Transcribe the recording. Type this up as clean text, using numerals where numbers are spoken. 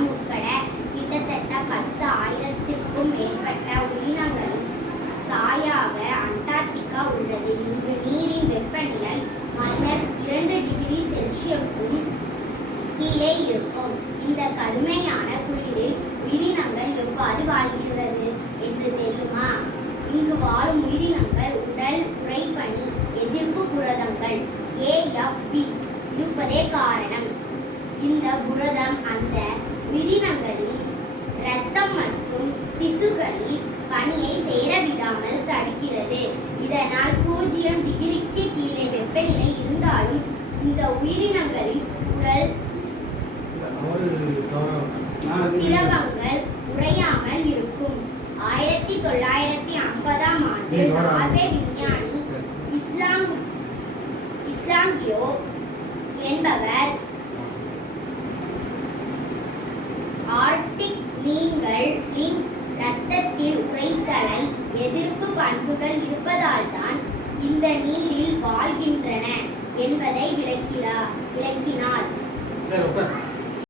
உயிரினம் உட்பட கிட்டத்தட்ட 10,000க்கும் மேற்பட்ட உயிரினங்களும் தாயாக அண்டார்டிகா உள்ளது. இங்கு நீரின் வெப்பநிலை -2 டிகிரி செல்சியஸுக்கும் கீழே இருக்கும். இந்த கடுமையான குளிரில் உயிரினங்கள் எவ்வாறு வாழ்கிறது என்று தெரியுமா? இங்கு வாழும் உயிரினங்கள் உடல் உறைபனி எதிர்ப்பு புரதங்கள் AFP இருப்பதே காரணம். இந்த புரதம் அந்த உயிரினங்களின் இரத்தம் மற்றும் திசுக்களில் பனியை சேர விடாமல் தடுக்கிறது. இதனால் 0 டிகிரிக்கு கீழே வெப்பநிலை இருந்தாலும் இந்த உயிரினங்களின் உடல் திரவங்கள் உறையாமல் இருக்கும். 1950ஆம் ஆண்டு நார்வே விஞ்ஞானி இஸ்லாங்கியோ என்பவர் ஆர்க்டிக் மீன்களின் இரத்தத்தில் உறைத்தலை எதிர்ப்பு பண்புகள் இருப்பதால் தான் இந்த நீரில் வாழ்கின்றன என்பதை விளக்கினார்.